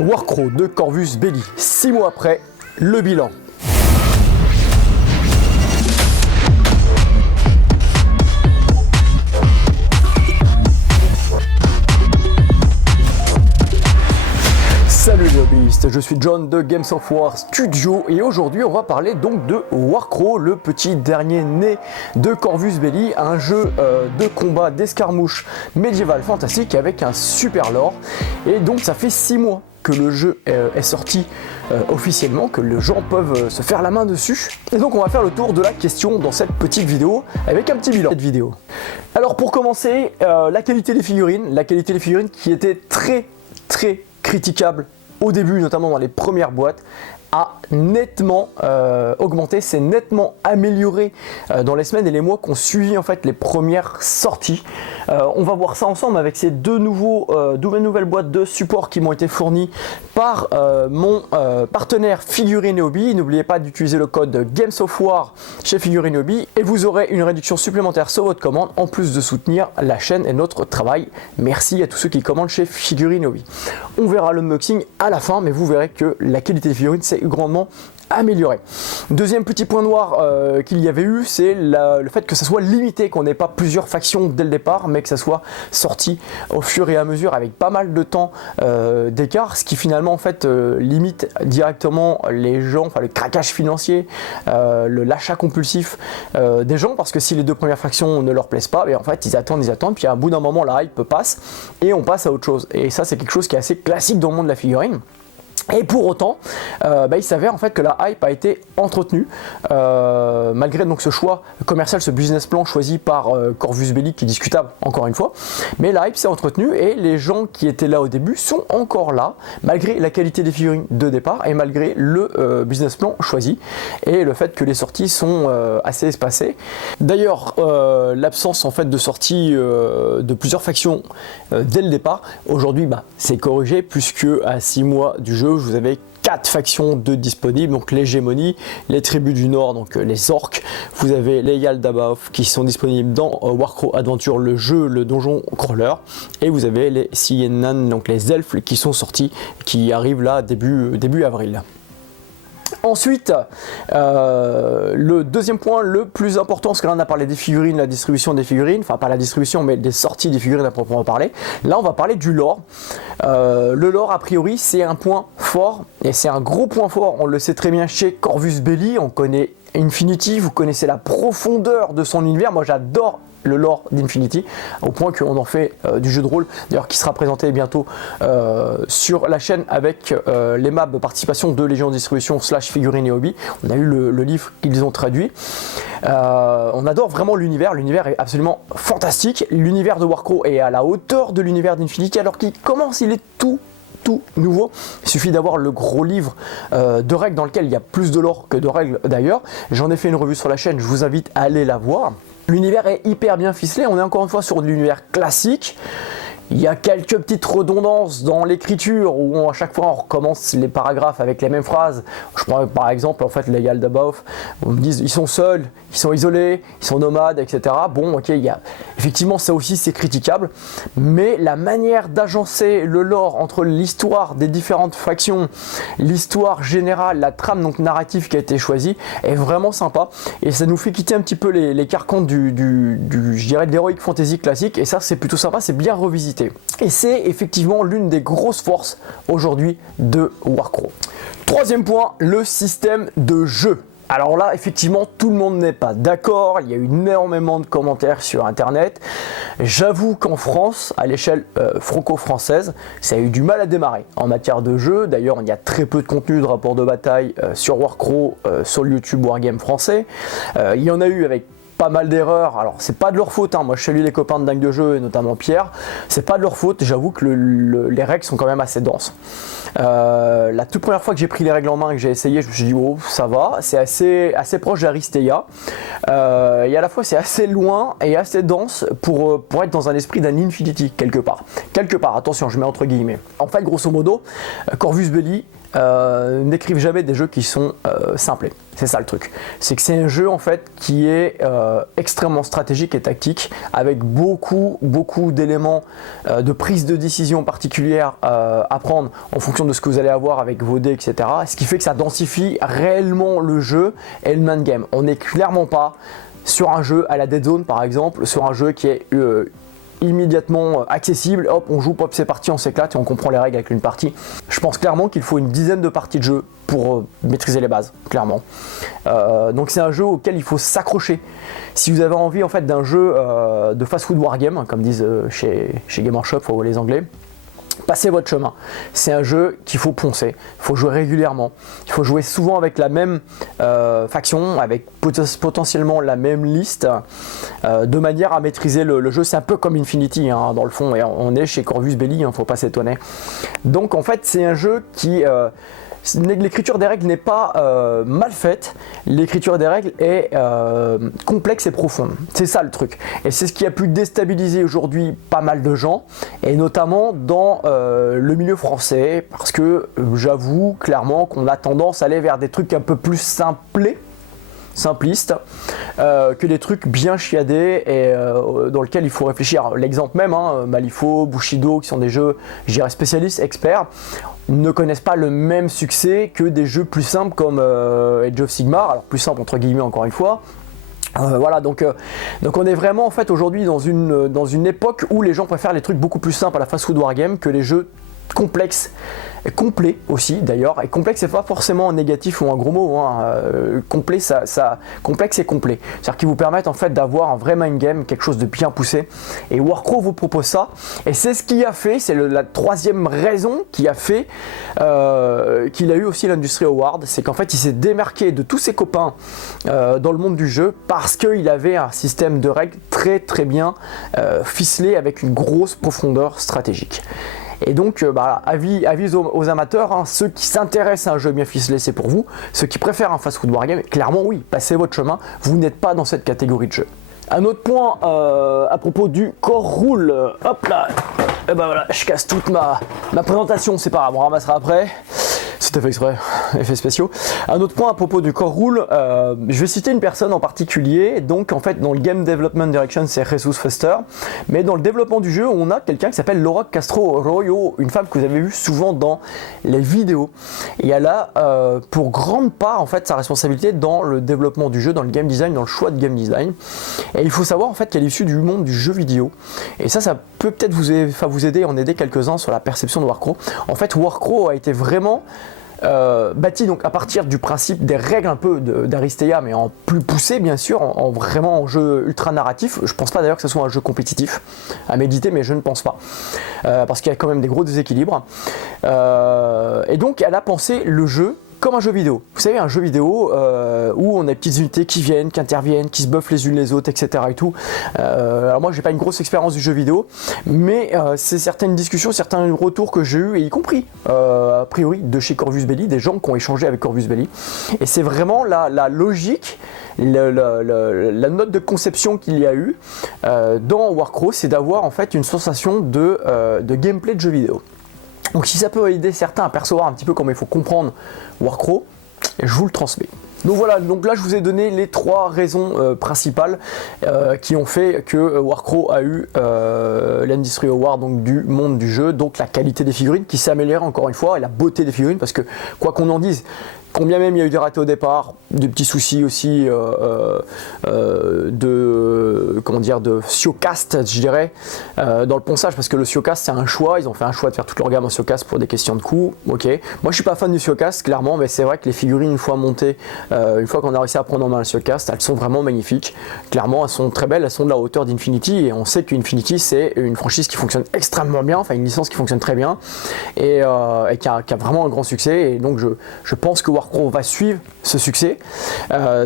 Warcraw de Corvus Belli, 6 mois après, le bilan. Salut les hobbyistes, je suis John de Games of War Studio et aujourd'hui on va parler donc de Warcraw, le petit dernier né de Corvus Belli, un jeu de combat d'escarmouche médiéval fantastique avec un super lore. Et donc ça fait 6 mois que le jeu est sorti officiellement, que les gens peuvent se faire la main dessus. Et donc on va faire le tour de la question dans cette petite vidéo avec un petit bilan de cette vidéo. Alors pour commencer, la qualité des figurines qui était très critiquable au début, notamment dans les premières boîtes, a nettement augmenté, s'est nettement amélioré dans les semaines et les mois qu'on suivi en fait les premières sorties. On va voir ça ensemble avec ces deux nouvelles boîtes de support qui m'ont été fournies par mon partenaire Figurine et Hobby. N'oubliez pas d'utiliser le code Games of War chez Figurine et Hobby et vous aurez une réduction supplémentaire sur votre commande en plus de soutenir la chaîne et notre travail. Merci à tous ceux qui commandent chez Figurine et Hobby. On verra l'unboxing à la fin, mais vous verrez que la qualité des figurines s'est grandement amélioré. Deuxième petit point noir qu'il y avait eu, c'est le fait que ça soit limité, qu'on n'ait pas plusieurs factions dès le départ, mais que ça soit sorti au fur et à mesure avec pas mal de temps d'écart, ce qui finalement en fait limite directement les gens, enfin le craquage financier, l'achat compulsif des gens, parce que si les deux premières factions ne leur plaisent pas, et en fait ils attendent, puis à un bout d'un moment la hype passe et on passe à autre chose. Et ça c'est quelque chose qui est assez classique dans le monde de la figurine. Et pour autant, il s'avère en fait que la hype a été entretenue malgré donc ce choix commercial, ce business plan choisi par Corvus Belli qui est discutable encore une fois. Mais la hype s'est entretenue et les gens qui étaient là au début sont encore là malgré la qualité des figurines de départ et malgré le business plan choisi et le fait que les sorties sont assez espacées. D'ailleurs, l'absence en fait de sortie de plusieurs factions dès le départ, aujourd'hui c'est corrigé puisque à 6 mois du jeu, vous avez 4 factions de disponibles, donc l'hégémonie, les tribus du nord, donc les orques, vous avez les Yaldabaoth qui sont disponibles dans Warcraw Adventure, le jeu, le donjon crawler, et vous avez les Sienan, donc les elfes qui sont sortis, qui arrivent là début avril. Ensuite, le deuxième point le plus important, parce que là on a parlé des figurines, la distribution des figurines, enfin pas la distribution mais des sorties des figurines à proprement parler. Là on va parler du lore. Le lore a priori c'est un point fort et c'est un gros point fort, on le sait très bien chez Corvus Belli, on connaît Infinity, vous connaissez la profondeur de son univers, moi j'adore le lore d'Infinity, au point qu'on en fait du jeu de rôle, d'ailleurs qui sera présenté bientôt sur la chaîne avec les maps de participation de Légion de Distribution / Figurine et Hobby. On a eu le livre qu'ils ont traduit. On adore vraiment l'univers est absolument fantastique. L'univers de Warcraw est à la hauteur de l'univers d'Infinity, alors qu'il commence, il est tout nouveau. Il suffit d'avoir le gros livre de règles dans lequel il y a plus de lore que de règles d'ailleurs. J'en ai fait une revue sur la chaîne, je vous invite à aller la voir. L'univers est hyper bien ficelé, on est encore une fois sur de l'univers classique. Il y a quelques petites redondances dans l'écriture où à chaque fois on recommence les paragraphes avec les mêmes phrases. Je prends par exemple en fait les Yaldabaoth, on me dit ils sont seuls, ils sont isolés, ils sont nomades, etc. Bon ok, il y a effectivement ça aussi c'est critiquable, mais la manière d'agencer le lore entre l'histoire des différentes factions, l'histoire générale, la trame donc narrative qui a été choisie est vraiment sympa et ça nous fait quitter un petit peu les carcans je dirais de l'heroic fantasy classique et ça c'est plutôt sympa, c'est bien revisité. Et c'est effectivement l'une des grosses forces aujourd'hui de Warcraw. Troisième point, le système de jeu. Alors là, effectivement, tout le monde n'est pas d'accord. Il y a eu énormément de commentaires sur Internet. J'avoue qu'en France, à l'échelle franco-française, ça a eu du mal à démarrer en matière de jeu. D'ailleurs, il y a très peu de contenu de rapport de bataille sur Warcraw sur le YouTube Wargame français. Il y en a eu avec pas mal d'erreurs, alors c'est pas de leur faute, moi je salue les copains de Dingue de Jeu et notamment Pierre, c'est pas de leur faute, j'avoue que les règles sont quand même assez denses. La toute première fois que j'ai pris les règles en main et que j'ai essayé, je me suis dit oh ça va, c'est assez proche d'Aristeia, et à la fois c'est assez loin et assez dense pour être dans un esprit d'un Infinity quelque part, attention je mets entre guillemets. En fait grosso modo, Corvus Belli n'écrivent jamais des jeux qui sont simplés. C'est ça le truc. C'est que c'est un jeu en fait qui est extrêmement stratégique et tactique, avec beaucoup d'éléments de prise de décision particulière à prendre en fonction de ce que vous allez avoir avec vos dés, etc. Ce qui fait que ça densifie réellement le jeu et le main game. On n'est clairement pas sur un jeu à la Dead Zone par exemple, sur un jeu qui est immédiatement accessible, hop on joue, hop c'est parti, on s'éclate et on comprend les règles avec une partie. Je pense clairement qu'il faut une dizaine de parties de jeu pour maîtriser les bases, clairement. Donc c'est un jeu auquel il faut s'accrocher. Si vous avez envie en fait d'un jeu de fast-food wargame, comme disent chez Game Workshop ou les Anglais, passez votre chemin. C'est un jeu qu'il faut poncer, il faut jouer régulièrement, il faut jouer souvent avec la même faction, avec potentiellement la même liste, de manière à maîtriser le jeu. C'est un peu comme Infinity hein, dans le fond, et on est chez Corvus Belli, faut pas s'étonner. Donc en fait c'est un jeu qui... l'écriture des règles n'est pas mal faite, l'écriture des règles est complexe et profonde. C'est ça le truc. Et c'est ce qui a pu déstabiliser aujourd'hui pas mal de gens, et notamment dans le milieu français, parce que j'avoue clairement qu'on a tendance à aller vers des trucs un peu plus simplistes que des trucs bien chiadés et dans lesquels il faut réfléchir. L'exemple même, Malifaux, Bushido, qui sont des jeux, je dirais, spécialistes, experts, ne connaissent pas le même succès que des jeux plus simples comme Age of Sigmar, alors plus simple entre guillemets encore une fois. Voilà, donc on est vraiment en fait aujourd'hui dans une époque où les gens préfèrent les trucs beaucoup plus simples à la fast-food wargame que les jeux complexes, complet aussi d'ailleurs, et complexe c'est pas forcément un négatif ou un gros mot, complet complexe et complet, c'est-à-dire qu'ils vous permettent en fait d'avoir un vrai mind game, quelque chose de bien poussé, et Warcraft vous propose ça, et c'est ce qui a fait, c'est la troisième raison qui a fait qu'il a eu aussi l'Industry Award, c'est qu'en fait il s'est démarqué de tous ses copains dans le monde du jeu parce qu'il avait un système de règles très bien ficelé avec une grosse profondeur stratégique. Et donc, avis aux amateurs, ceux qui s'intéressent à un jeu bien ficelé, c'est pour vous. Ceux qui préfèrent un fast-food wargame, clairement oui, passez votre chemin, vous n'êtes pas dans cette catégorie de jeu. Un autre point à propos du core rule, hop là, et ben voilà, je casse toute ma présentation, c'est pas grave, on ramassera après. C'est fait exprès, effets spéciaux. Un autre point à propos du core rule, je vais citer une personne en particulier. Donc en fait dans le Game Development Direction c'est Jesus Foster, mais dans le développement du jeu on a quelqu'un qui s'appelle Laura Castro Royo, une femme que vous avez vu souvent dans les vidéos. Et elle a pour grande part en fait sa responsabilité dans le développement du jeu, dans le game design, dans le choix de game design. Et il faut savoir en fait qu'elle est issue du monde du jeu vidéo. Et ça peut peut-être vous aider, en aider quelques-uns sur la perception de Warcraft. En fait Warcraft a été vraiment bâti donc à partir du principe des règles un peu d'Aristea, mais en plus poussé bien sûr, vraiment en jeu ultra narratif. Je pense pas d'ailleurs que ce soit un jeu compétitif à méditer, mais je ne pense pas, parce qu'il y a quand même des gros déséquilibres. Et donc elle a pensé le jeu comme un jeu vidéo. Vous savez, un jeu vidéo où on a des petites unités qui viennent, qui interviennent, qui se buffent les unes les autres, etc. et tout. Alors moi, j'ai pas une grosse expérience du jeu vidéo, mais c'est certaines discussions, certains retours que j'ai eu, et y compris a priori de chez Corvus Belli, des gens qui ont échangé avec Corvus Belli. Et c'est vraiment la logique, la note de conception qu'il y a eu dans Warcraft, c'est d'avoir en fait une sensation de gameplay de jeu vidéo. Donc si ça peut aider certains à percevoir un petit peu comment il faut comprendre Warcraft, je vous le transmets. Donc voilà, donc là je vous ai donné les trois raisons principales qui ont fait que Warcraft a eu l'Industry Award donc, du monde du jeu, donc la qualité des figurines qui s'est améliorée encore une fois, et la beauté des figurines, parce que quoi qu'on en dise, combien même il y a eu des ratés au départ, des petits soucis aussi de Siocast, je dirais, dans le ponçage, parce que le Siocast c'est un choix, ils ont fait un choix de faire toute leur gamme en Siocast pour des questions de coût, ok. Moi je suis pas fan du Siocast, clairement, mais c'est vrai que les figurines, une fois montées, une fois qu'on a réussi à prendre en main le Siocast, elles sont vraiment magnifiques, clairement elles sont très belles, elles sont de la hauteur d'Infinity, et on sait qu'Infinity c'est une franchise qui fonctionne extrêmement bien, enfin une licence qui fonctionne très bien, et qui a vraiment un grand succès, et donc je pense que Warcraft va suivre ce succès.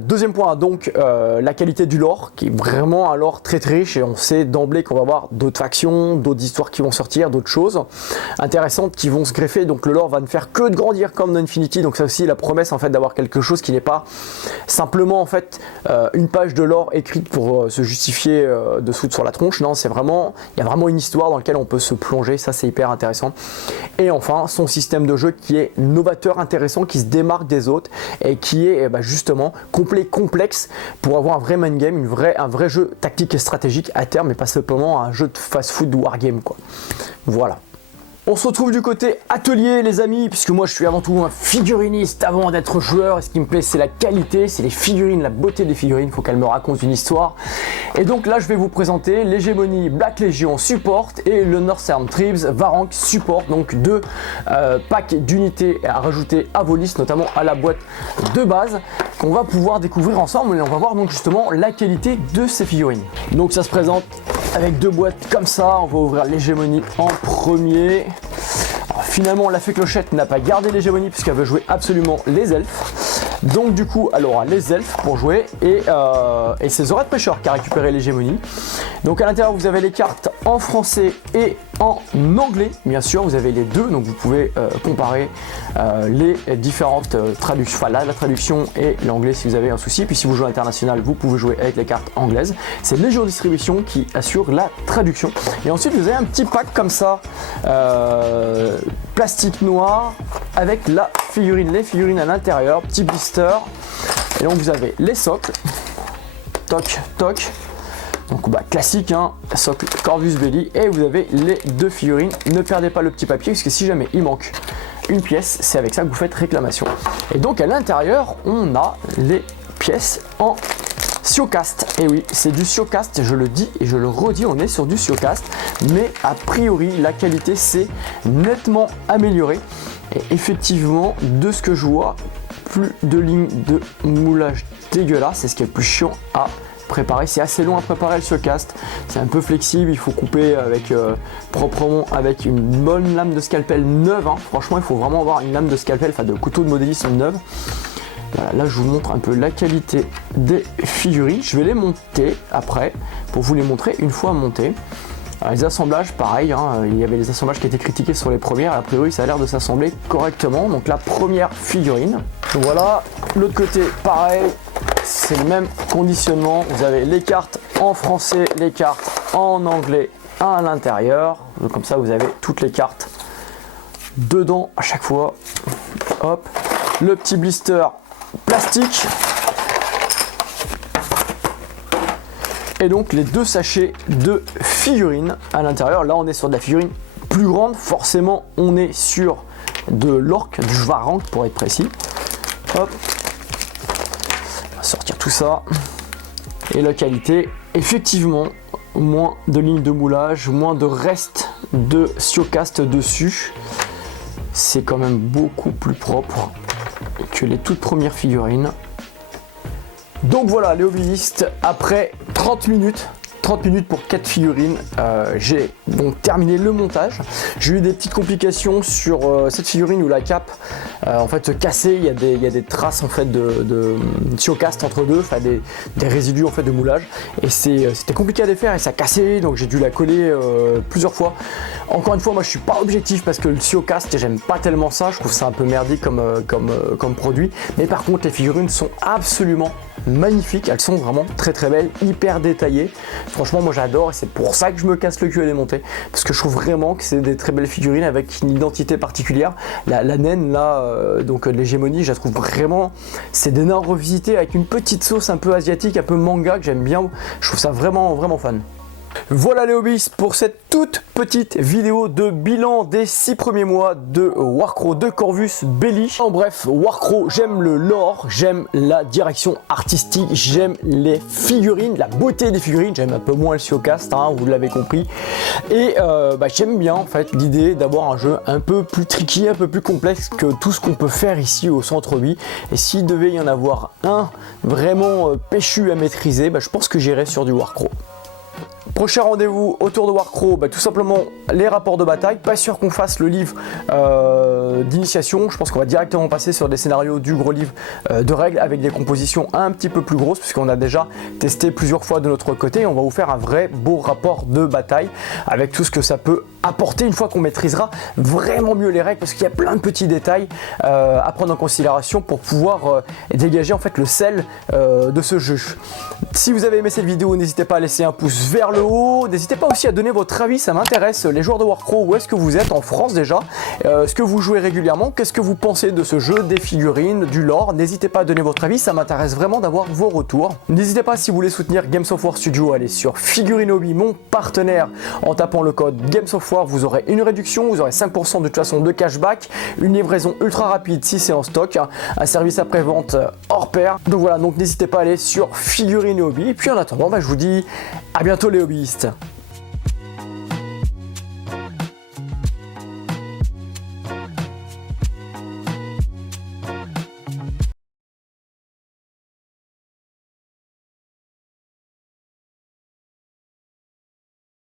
Deuxième point, donc la qualité du lore, qui est vraiment un lore très très riche, et on sait d'emblée qu'on va avoir d'autres factions, d'autres histoires qui vont sortir, d'autres choses intéressantes qui vont se greffer. Donc le lore va ne faire que de grandir comme dans Infinity. Donc ça aussi la promesse en fait d'avoir quelque chose qui n'est pas simplement en fait une page de lore écrite pour se justifier de se foutre sur la tronche. Non, c'est vraiment, il y a vraiment une histoire dans laquelle on peut se plonger. Ça c'est hyper intéressant. Et enfin son système de jeu qui est novateur, intéressant, qui se démarque des autres et qui est justement complet, complexe pour avoir un vrai main game, un vrai jeu tactique et stratégique à terme, et pas simplement un jeu de fast-food wargame quoi. Voilà. On se retrouve du côté atelier les amis, puisque moi je suis avant tout un figuriniste avant d'être joueur, et ce qui me plaît c'est la qualité, c'est les figurines, la beauté des figurines, il faut qu'elles me racontent une histoire. Et donc là je vais vous présenter l'hégémonie Black Legion Support et le Northern Tribes Varank Support, donc deux packs d'unités à rajouter à vos listes, notamment à la boîte de base, qu'on va pouvoir découvrir ensemble, et on va voir donc justement la qualité de ces figurines. Donc ça se présente avec deux boîtes comme ça. On va ouvrir l'hégémonie en premier. Alors, finalement la fée clochette n'a pas gardé l'hégémonie puisqu'elle veut jouer absolument les elfes. Donc du coup elle aura les elfes pour jouer et c'est Zorath Prêcheur qui a récupéré l'hégémonie. Donc à l'intérieur vous avez les cartes en français et en anglais, bien sûr vous avez les deux, donc vous pouvez comparer les différentes traductions, enfin la traduction et l'anglais si vous avez un souci. Puis si vous jouez international vous pouvez jouer avec les cartes anglaises. C'est Légion Distribution qui assure la traduction. Et ensuite vous avez un petit pack comme ça, plastique noir avec la figurine, les figurines à l'intérieur, petit blister. Et donc vous avez les socles, toc toc, donc classique hein, socle Corvus Belli, et vous avez les deux figurines. Ne perdez pas le petit papier parce que si jamais il manque une pièce, c'est avec ça que vous faites réclamation. Et donc à l'intérieur on a les pièces en Siocast. Et oui, c'est du Siocast, je le dis et je le redis, on est sur du Siocast, mais a priori la qualité s'est nettement améliorée. Et effectivement, de ce que je vois, plus de lignes de moulage dégueulasse, c'est ce qui est le plus chiant à préparer. C'est assez long à préparer le Siocast, c'est un peu flexible, il faut couper avec proprement avec une bonne lame de scalpel neuve. Hein. Franchement, il faut vraiment avoir une lame de scalpel, enfin de couteau de modélisme neuve. Voilà, là je vous montre un peu la qualité des figurines. Je vais les monter après pour vous les montrer une fois montées. Les assemblages, pareil, hein, il y avait les assemblages qui étaient critiqués sur les premières, et a priori ça a l'air de s'assembler correctement. Donc la première figurine, voilà, l'autre côté pareil, c'est le même conditionnement. Vous avez les cartes en français, les cartes en anglais à l'intérieur. Donc comme ça vous avez toutes les cartes dedans à chaque fois. Hop, le petit blister plastique. Et donc les deux sachets de figurines à l'intérieur. Là on est sur de la figurine plus grande, forcément on est sur de l'orc, du Varank pour être précis. Hop, on va sortir tout ça. Et la qualité, effectivement, moins de lignes de moulage, moins de restes de Siocast dessus. C'est quand même beaucoup plus propre que les toutes premières figurines. Donc voilà les hobbyistes, après 30 minutes pour 4 figurines, j'ai donc terminé le montage. J'ai eu des petites complications sur cette figurine où la cape en fait se cassait, il y a des traces en fait de Siocast entre deux, enfin des résidus en fait de moulage, et c'était compliqué à défaire et ça cassait, donc j'ai dû la coller plusieurs fois. Encore une fois, moi je suis pas objectif parce que le Siocast j'aime pas tellement ça, je trouve ça un peu merdique comme produit, mais par contre les figurines sont absolument magnifiques, elles sont vraiment très très belles, hyper détaillées. Franchement moi j'adore et c'est pour ça que je me casse le cul à les monter, parce que je trouve vraiment que c'est des très belles figurines avec une identité particulière. La naine là, donc de l'hégémonie, je la trouve vraiment, c'est des nains revisités avec une petite sauce un peu asiatique, un peu manga que j'aime bien. Je trouve ça vraiment vraiment fun. Voilà les hobbies pour cette toute petite vidéo de bilan des 6 premiers mois de Warcraft de Corvus Belli. En bref, Warcraft, j'aime le lore, j'aime la direction artistique, j'aime les figurines, la beauté des figurines, j'aime un peu moins le Siocast, hein, vous l'avez compris. Et j'aime bien en fait l'idée d'avoir un jeu un peu plus tricky, un peu plus complexe que tout ce qu'on peut faire ici au Centre Vie. Et s'il devait y en avoir un vraiment péchu à maîtriser, je pense que j'irais sur du Warcraft. Prochain rendez-vous autour de Warcraft, tout simplement les rapports de bataille. Pas sûr qu'on fasse le livre d'initiation, je pense qu'on va directement passer sur des scénarios du gros livre de règles avec des compositions un petit peu plus grosses puisqu'on a déjà testé plusieurs fois de notre côté et on va vous faire un vrai beau rapport de bataille avec tout ce que ça peut apporter une fois qu'on maîtrisera vraiment mieux les règles parce qu'il y a plein de petits détails à prendre en considération pour pouvoir dégager en fait le sel de ce jeu. Si vous avez aimé cette vidéo, n'hésitez pas à laisser un pouce vers le haut, n'hésitez pas aussi à donner votre avis, ça m'intéresse, les joueurs de Warcraft, où est-ce que vous êtes en France déjà, est-ce que vous jouez régulièrement, qu'est-ce que vous pensez de ce jeu, des figurines, du lore, n'hésitez pas à donner votre avis, ça m'intéresse vraiment d'avoir vos retours. N'hésitez pas si vous voulez soutenir Games of War Studio, allez sur Figurine Hobby, mon partenaire, en tapant le code Games of War, vous aurez une réduction, vous aurez 5% de toute façon de cashback, une livraison ultra rapide si c'est en stock, un service après-vente hors pair. Donc voilà, donc n'hésitez pas à aller sur Figurine Hobby. Et puis en attendant, je vous dis à bientôt les hobbyistes.